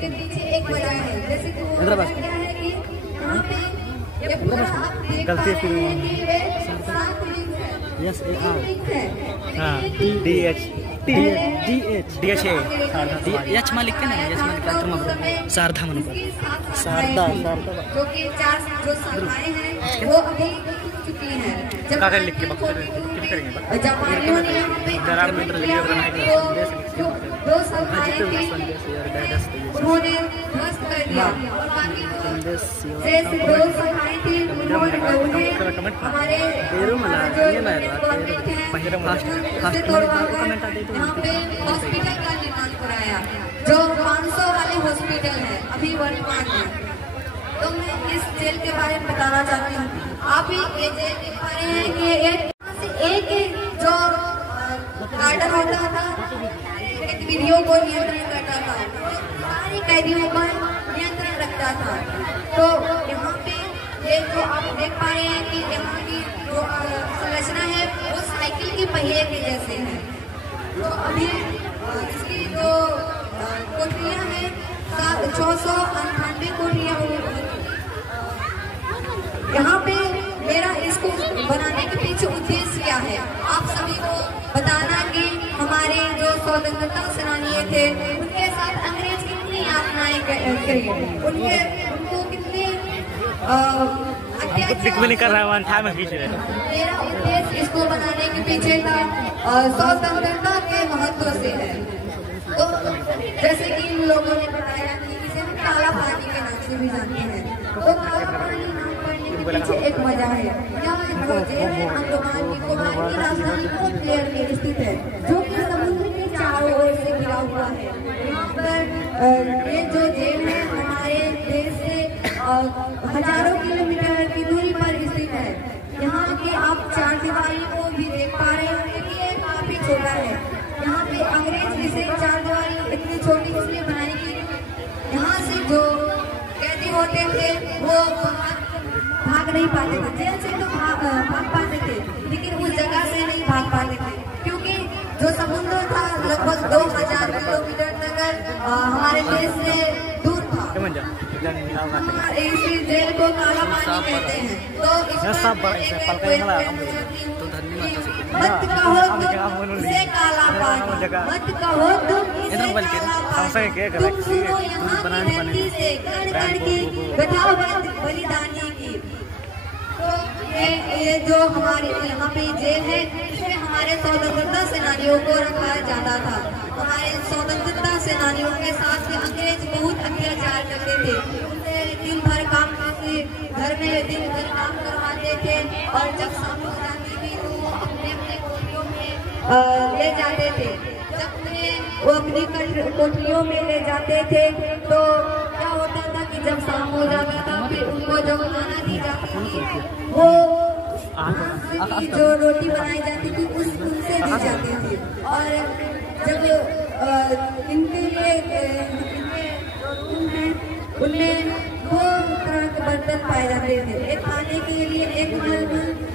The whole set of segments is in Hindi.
के पीछे एक वजह है, जैसे कि वो क्या है कि यहाँ पे ये पूरा आप देख पा रहे हैं कि वे 7 लिंक है। यस, हाँ, एच मालिक के ना एच मालिक का शारदा मन शारदा जो कि 4 जो शाखाएं हैं वो अभी चुकी हैं। जब कागज लिख के बक्से में करेंगे जापानियों ने यहाँ पे दो शाखाएं थी उन्होंने ध्वस्त कर दिया और बाकी जैसे 2 शाखाएं थी उन्होंने हमारे उससे तोड़वाकर यहाँ पे हॉस्पिटल का निर्माण कराया, जो 500 वाले हॉस्पिटल है अभी वर्तमान में। तो मैं इस जेल के बारे में बताना चाहती हूँ। आप ही ये जेल देख पा रहे हैं कि एक जो गार्डन होता था गतिविधियों को नियंत्रण करता था, सारे कैदियों पर नियंत्रण रखता था। तो यहाँ पे ये जो आप देख पा रहे हैं कि यहाँ की जो संरचना है वो साइकिल के पहिए के जैसे है। तो अभी इसकी जो कोठरियाँ हैं 698 कोठरियाँ यहाँ पे। मेरा इसको बनाने के पीछे उद्देश्य क्या है, आप सभी को बताना कि हमारे जो स्वतंत्रता सेनानी थे उनके साथ अंग्रेज कितनी यातनाएं करी, उनको कितने मेरा उद्देश्य इसको बनाने के पीछे का स्वतंत्रता के महत्व से है। तो जैसे कि इन लोगों ने बताया कि इसे हम काला पानी के नाम से भी जानते हैं। तो काला पानी नाम पड़ने के पीछे एक वजह है। यहाँ जो जेल है अंडमान निकोबार की राजधानी पोर्ट ब्लेयर में स्थित है, जो कि समुद्र के चारों ओर से घिरा हुआ है। यहाँ पर ये जो जेल है हमारे देश से हजारों किलोमीटर की दूरी पर स्थित है। यहाँ की आप 4 दीवारी को भी देख पा रहे होंगे कि ये काफी छोटा है। यहाँ पे अंग्रेज इसे 4 दीवारी इतनी छोटी इसलिए बनाई कि यहाँ से जो कैदी होते थे वो भाग नहीं पाते थे। जेल से तो भाग पाते थे, लेकिन उस जगह से नहीं भाग पाते थे, क्योंकि जो समुद्र था लगभग 2000 किलोमीटर तक हमारे देश से दूर था। इसी जेल को काला पानी कहते हैं। तो मत कहो तुम इसे काला पानी, मत कहो तुम इसे काला पानी, तुम सुनो यहाँ की धरती से कण कण की गठावत बलिदानी की। तो ये जो हमारे यहाँ पे जेल है इसमें हमारे स्वतंत्रता सेनानियों को रखा जाता था। हमारे स्वतंत्रता सेनानियों के साथ में अंग्रेज बहुत अत्याचार करते थे, उनसे दिन भर काम करके घर में दिन भर काम करवाते थे और जब शाम हो जाती थी तो वो अपने अपने कोठरियों में ले जाते थे। जब वो अपनी कोठरियों में ले जाते थे तो क्या होता था कि जब शाम हो जाता था फिर उनको जो खाना दी जाती थी वो जो रोटी बनाई जाती थी उनसे दी जाती थी। और जब इनके लिए उनमें 2 तरह के बर्तन पाए जाते थे, एक खाने के लिए, एक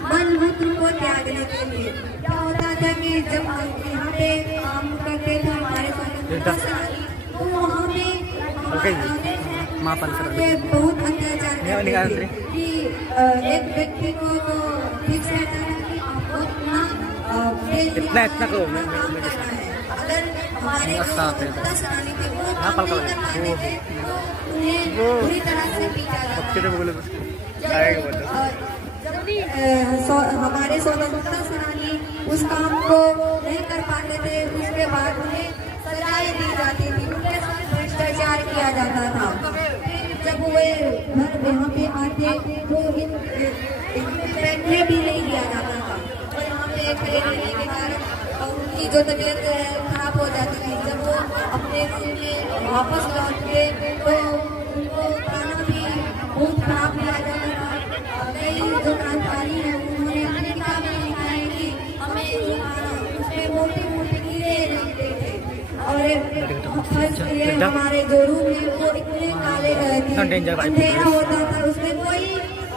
मलमूत्र को त्यागने के लिए। क्या होता था कि जब यहाँ पे काम करते थे हमारे स्वतंत्रता सेनानी तो वहाँ पे बहुत अत्याचार करते थे कि एक व्यक्ति को तो फिक्स रहता है कि आपको इतना काम करना है। अगर हमारे स्वतंत्रता सेनानी थे वो काम नहीं कर पाते थे तो उन्हें पूरी तरह से पीटा जाता। हमारे स्वतंत्रता सेनानी उस काम को नहीं कर पाते थे, उसके बाद उन्हें सजाएं दी जाती थी, उनके साथ भ्रष्टाचार किया जाता था। जब वे घर यहाँ पे आते तो बैठने भी नहीं दिया जाता था और यहाँ पे खड़े रहने के कारण उनकी जो तबीयत खराब हो जाती थी। जब वो अपने रूम में वापस लौटते तो उनको खाना भी बहुत खराब मिला जाता था। कई जो क्रांतिकारी है उन्होंने अपनी किताब में लिखा है कि हमें जो खाना उसमें मोटे मोटे कीड़े लगते थे और ये हमारे जो रूम है वो इतने काले अंधेरा होता था, उसमें कोई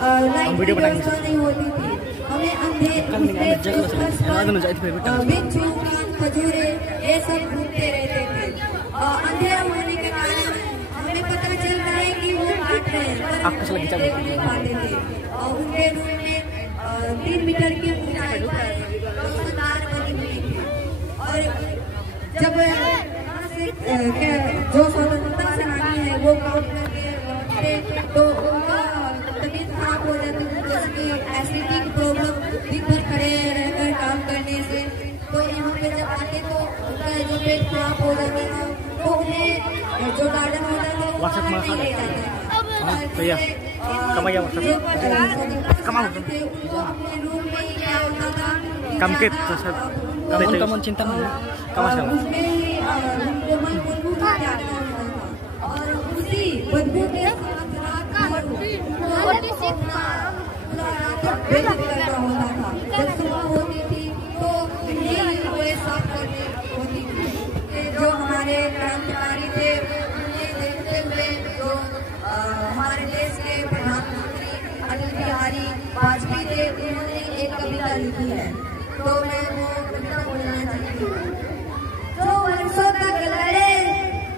लाइट की व्यवस्था नहीं होती थी। हमें बिच्छू खजूरे ये सब घूमते रहते थे। अंधेरा होने के कारण देख नहीं पाते थे और उनके रूम में 3 मीटर की ऊंचाई पर रोशनदान बनी हुई थी। और जब जो स्वतंत्रता सेनानी है वो काम करके लौटते तो उनका तबीयत खराब हो जाती थी, जैसे कि एसिडिटी की प्रॉब्लम, दिन भर खड़े रहकर काम करने से। तो यहाँ पे जब आते तो उनका जो पेट खराब हो जाता था तो उन्हें जो गार्डन होता था वो वहाँ नहीं ले जाता था। उनको अपने रूम में ही क्या होता था चिंता उसमें ही उनको मन बदबू का त्याग होता था और उसी बदबू के साथ रात भर व्यतीत करना होता था। जब सुबह होती थी तो ये साफ करनी होती थी। जो हमारे क्रांतिकारी थे उन्हें देखते हुए जो हमारे देश के प्रधानमंत्री अटल बिहारी वाजपेयी थे उन्होंने एक कविता लिखी है, तो मैं वो कविता बोलना चाहती हूँ। जो वर्षों तक लड़े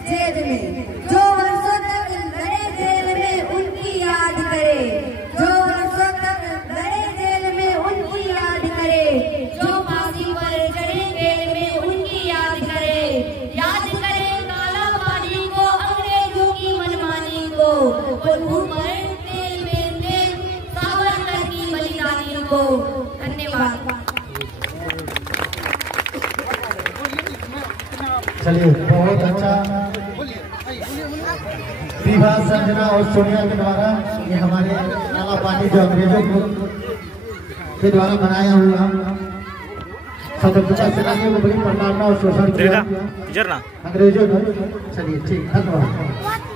जेल में, जो वर्षों तक लड़े जेल में उनकी याद करे, जो वर्षों तक लड़े जेल में उनकी याद करे, जो फांसी पर चढ़े जेल में उनकी याद करे, याद करे काला पानी को, अंग्रेजों की मनमानी को, उल्लू पर तेल में तेल सावरकर की बलिदानी को। धन्यवाद। चलिए, बहुत अच्छा विभा, संजना और सोनिया के द्वारा ये हमारे काला पानी जो अंग्रेजों के द्वारा बनाया हुआ स्वतंत्रता सेनानियों को बड़ी प्रताड़ना और शोषण किया अंग्रेजों ने। चलिए ठीक, धन्यवाद।